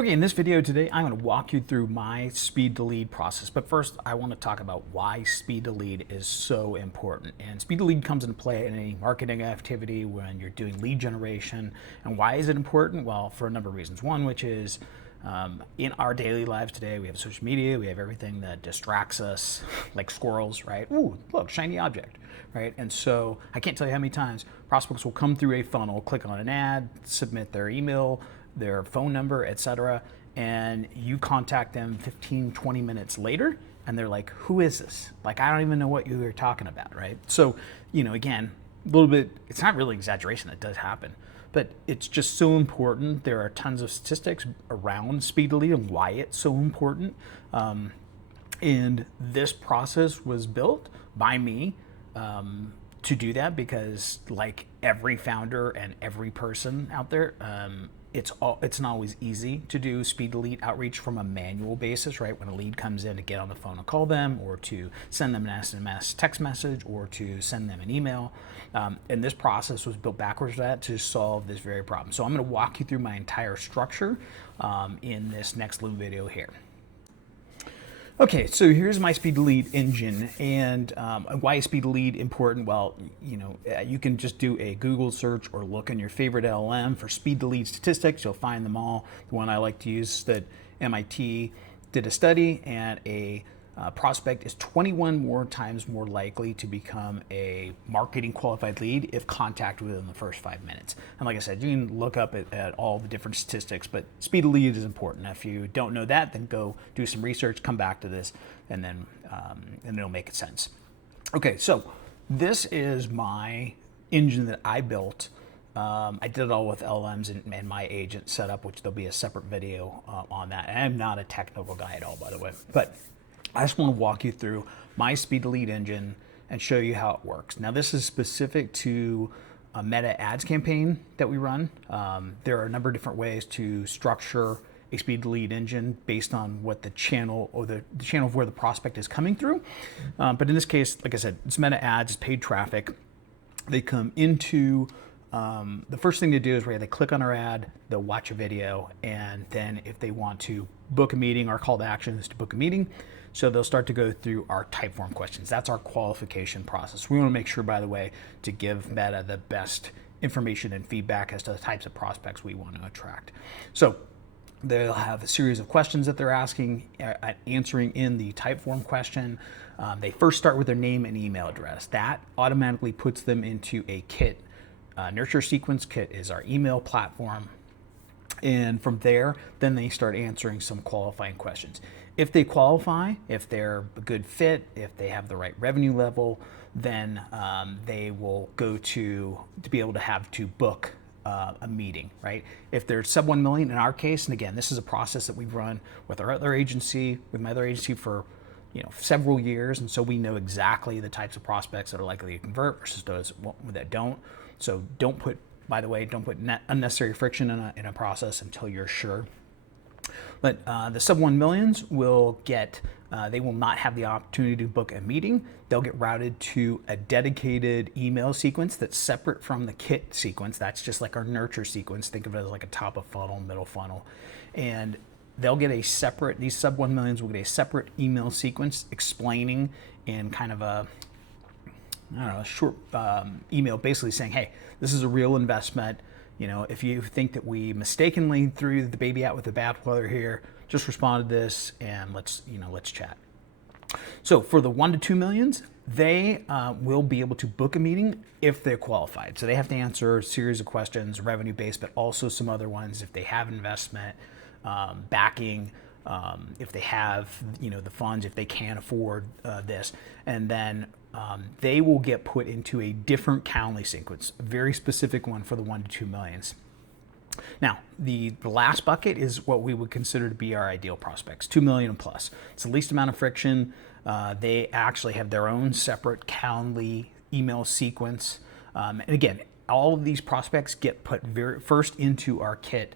Okay, in this video today, I'm going to walk you through my speed to lead process. But first, I want to talk about why speed to lead is so important. And speed to lead comes into play in any marketing activity when you're doing lead generation. And why is it important? Well, for a number of reasons. One, which is in our daily lives today, we have social media, we have everything that distracts us like squirrels, right? Ooh, look, shiny object, right? And so I can't tell you how many times prospects will come through a funnel, click on an ad, submit their email, their phone number, etc., and you contact them 15, 20 minutes later, and they're like, who is this? Like, I don't even know what you were talking about, right? So, again, a little bit, it's not really exaggeration, that does happen, but it's just so important. There are tons of statistics around speed to lead and why it's so important. And this process was built by me to do that because, like every founder and every person out there, it's not always easy to do speed to lead outreach from a manual basis, right? When a lead comes in, to get on the phone and call them, or to send them an SMS text message, or to send them an email. And this process was built backwards to that to solve this very problem. So I'm going to walk you through my entire structure in this next little video here. Okay, so here's my speed to lead engine, and why is speed to lead important? Well, you can just do a Google search or look in your favorite LLM for speed to lead statistics. You'll find them all. The one I like to use is that MIT did a study, and a prospect is 21 more times more likely to become a marketing qualified lead if contacted within the first 5 minutes. And like I said, you can look up at all the different statistics, but speed to lead is important. If you don't know that, then go do some research, come back to this, and then it'll make sense. Okay, so this is my engine that I built. I did it all with LLMs and my agent setup, which there'll be a separate video on that. And I'm not a technical guy at all, by the way, but I just want to walk you through my speed to lead engine and show you how it works. Now, this is specific to a Meta ads campaign that we run. There are a number of different ways to structure a speed to lead engine based on what the channel or the channel of where the prospect is coming through. But in this case, like I said, it's Meta ads, it's paid traffic. They come into the first thing they do is where they click on our ad, they'll watch a video, and then if they want to book a meeting, our call to action is to book a meeting. So they'll start to go through our Typeform questions. That's our qualification process. We want to make sure, by the way, to give Meta the best information and feedback as to the types of prospects we want to attract. So they'll have a series of questions that they're asking, answering in the Typeform question. They first start with their name and email address. That automatically puts them into a KIT. Nurture sequence. KIT is our email platform. And from there, then they start answering some qualifying questions. If they qualify, if they're a good fit, if they have the right revenue level, then they will go to be able to have to book a meeting, right? If they're sub 1 million, in our case, and again, this is a process that we've run with our other agency, with my other agency for several years, and so we know exactly the types of prospects that are likely to convert versus those that don't. So don't put unnecessary friction in a process until you're sure. But the sub 1 millions will get, they will not have the opportunity to book a meeting. They'll get routed to a dedicated email sequence that's separate from the KIT sequence. That's just like our nurture sequence. Think of it as like a top of funnel, middle funnel. And they'll get a separate, these sub 1 millions will get a separate email sequence explaining in kind of a short email basically saying, hey, this is a real investment. If you think that we mistakenly threw the baby out with the bathwater here, just respond to this and let's chat. So for the 1 to 2 millions, they will be able to book a meeting if they're qualified. So they have to answer a series of questions, revenue-based, but also some other ones if they have investment, backing, if they have the funds, if they can afford this, and then they will get put into a different Calendly sequence, a very specific one for the 1 to 2 millions. Now, the last bucket is what we would consider to be our ideal prospects, 2 million and plus. It's the least amount of friction. They actually have their own separate Calendly email sequence. And again, all of these prospects get put first into our KIT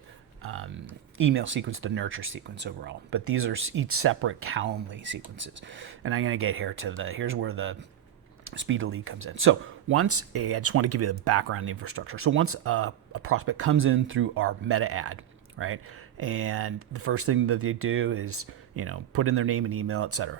email sequence, the nurture sequence overall. But these are each separate Calendly sequences. And I'm going to get here to here's where the speed to lead comes in. So I just want to give you the background infrastructure. So once a prospect comes in through our Meta ad, right? And the first thing that they do is, put in their name and email, etc.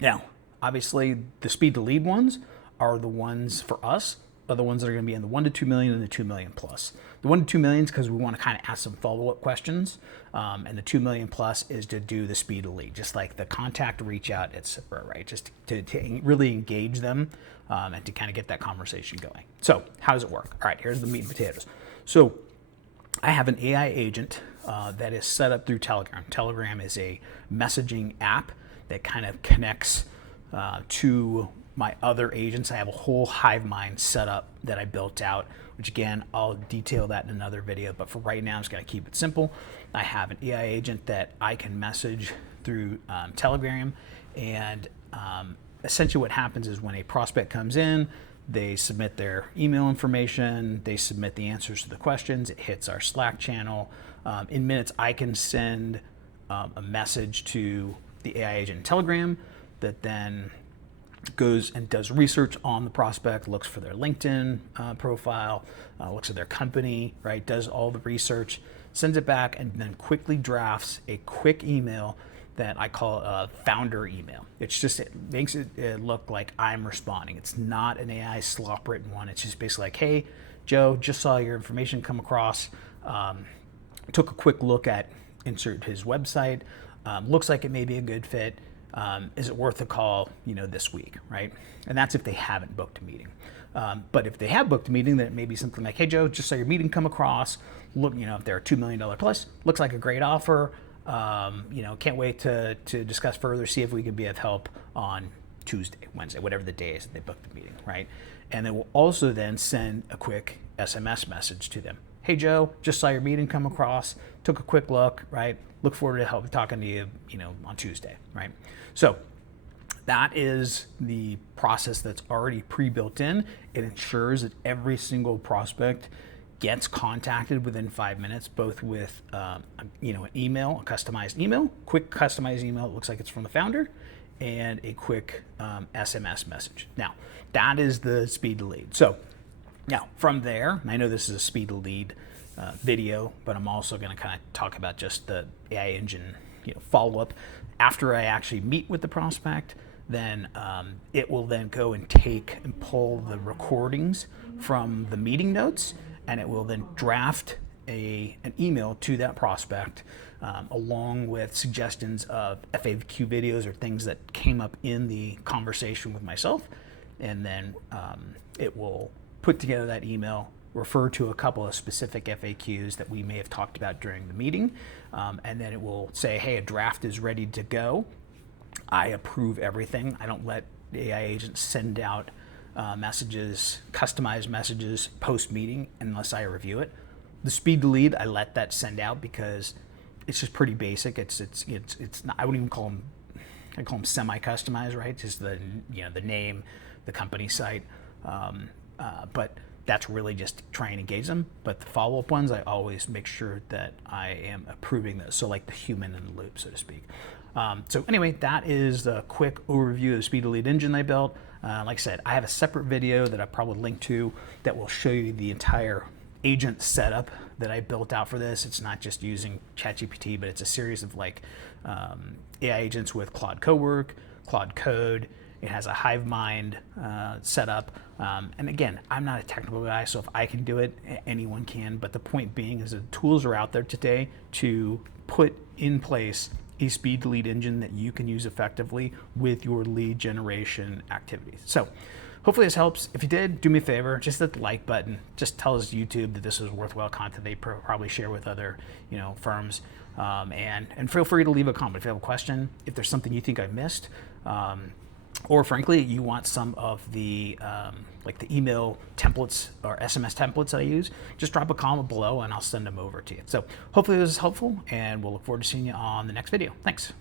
Now, obviously, the speed to lead ones are the ones for us, are the ones that are going to be in the 1 to 2 million and the 2 million plus. The 1 to 2 million is because we want to kind of ask some follow-up questions, and the 2 million plus is to do the speed to lead, just like the contact, reach out, etc. Right? Just to really engage them and to kind of get that conversation going. So, how does it work? All right, here's the meat and potatoes. So, I have an AI agent that is set up through Telegram. Telegram is a messaging app that kind of connects to my other agents. I have a whole hive mind set up that I built out, which again, I'll detail that in another video, but for right now, I'm just gonna keep it simple. I have an AI agent that I can message through Telegram, and essentially what happens is when a prospect comes in, they submit their email information, they submit the answers to the questions, it hits our Slack channel. In minutes, I can send a message to the AI agent in Telegram that then goes and does research on the prospect, looks for their LinkedIn profile, looks at their company, right? Does all the research, sends it back, and then quickly drafts a quick email that I call a founder email. It makes it look like I'm responding. It's not an AI slop written one. It's just basically like, hey, Joe, just saw your information come across. Took a quick look at insert his website. Looks like it may be a good fit. Is it worth a call, this week, right? And that's if they haven't booked a meeting. But if they have booked a meeting, then it may be something like, hey, Joe, just saw your meeting come across. Look, if they're a $2 million plus, looks like a great offer. Can't wait to discuss further, see if we can be of help on Tuesday, Wednesday, whatever the day is that they booked the meeting, right? And then we'll also then send a quick SMS message to them. Hey, Joe, just saw your meeting come across, took a quick look, right? Look forward to talking to you, on Tuesday, right? So that is the process that's already pre-built in. It ensures that every single prospect gets contacted within 5 minutes, both with an email, a customized email, quick customized email, it looks like it's from the founder, and a quick SMS message. Now, that is the speed to lead. So now from there, and I know this is a speed to lead video, but I'm also going to kind of talk about just the AI engine follow-up. After I actually meet with the prospect, then it will then go and take and pull the recordings from the meeting notes, and it will then draft an email to that prospect along with suggestions of FAQ videos or things that came up in the conversation with myself. And then it will put together that email, refer to a couple of specific FAQs that we may have talked about during the meeting, and then it will say, hey, a draft is ready to go. I approve everything. I don't let the AI agent send out messages, customized messages post-meeting unless I review it. The speed to lead, I let that send out because it's just pretty basic. It's not, I wouldn't even call them, I call them semi-customized, right? Just the the name, the company site, but that's really just try and engage them. But the follow-up ones, I always make sure that I am approving those. So like the human in the loop, so to speak. So anyway, that is the quick overview of the speed to lead engine I built. Like I said, I have a separate video that I probably link to that will show you the entire agent setup that I built out for this. It's not just using ChatGPT, but it's a series of AI agents with Claude Cowork, Claude Code. It has a hive mind setup. And again, I'm not a technical guy, so if I can do it, anyone can. But the point being is that tools are out there today to put in place a speed to lead engine that you can use effectively with your lead generation activities. So hopefully this helps. If you did, do me a favor, just hit the like button. Just tell us YouTube that this is worthwhile content they probably share with other firms. And feel free to leave a comment if you have a question, if there's something you think I missed. Or frankly, you want some of the the email templates or SMS templates that I use, just drop a comment below and I'll send them over to you. So hopefully this is helpful, and we'll look forward to seeing you on the next video. Thanks.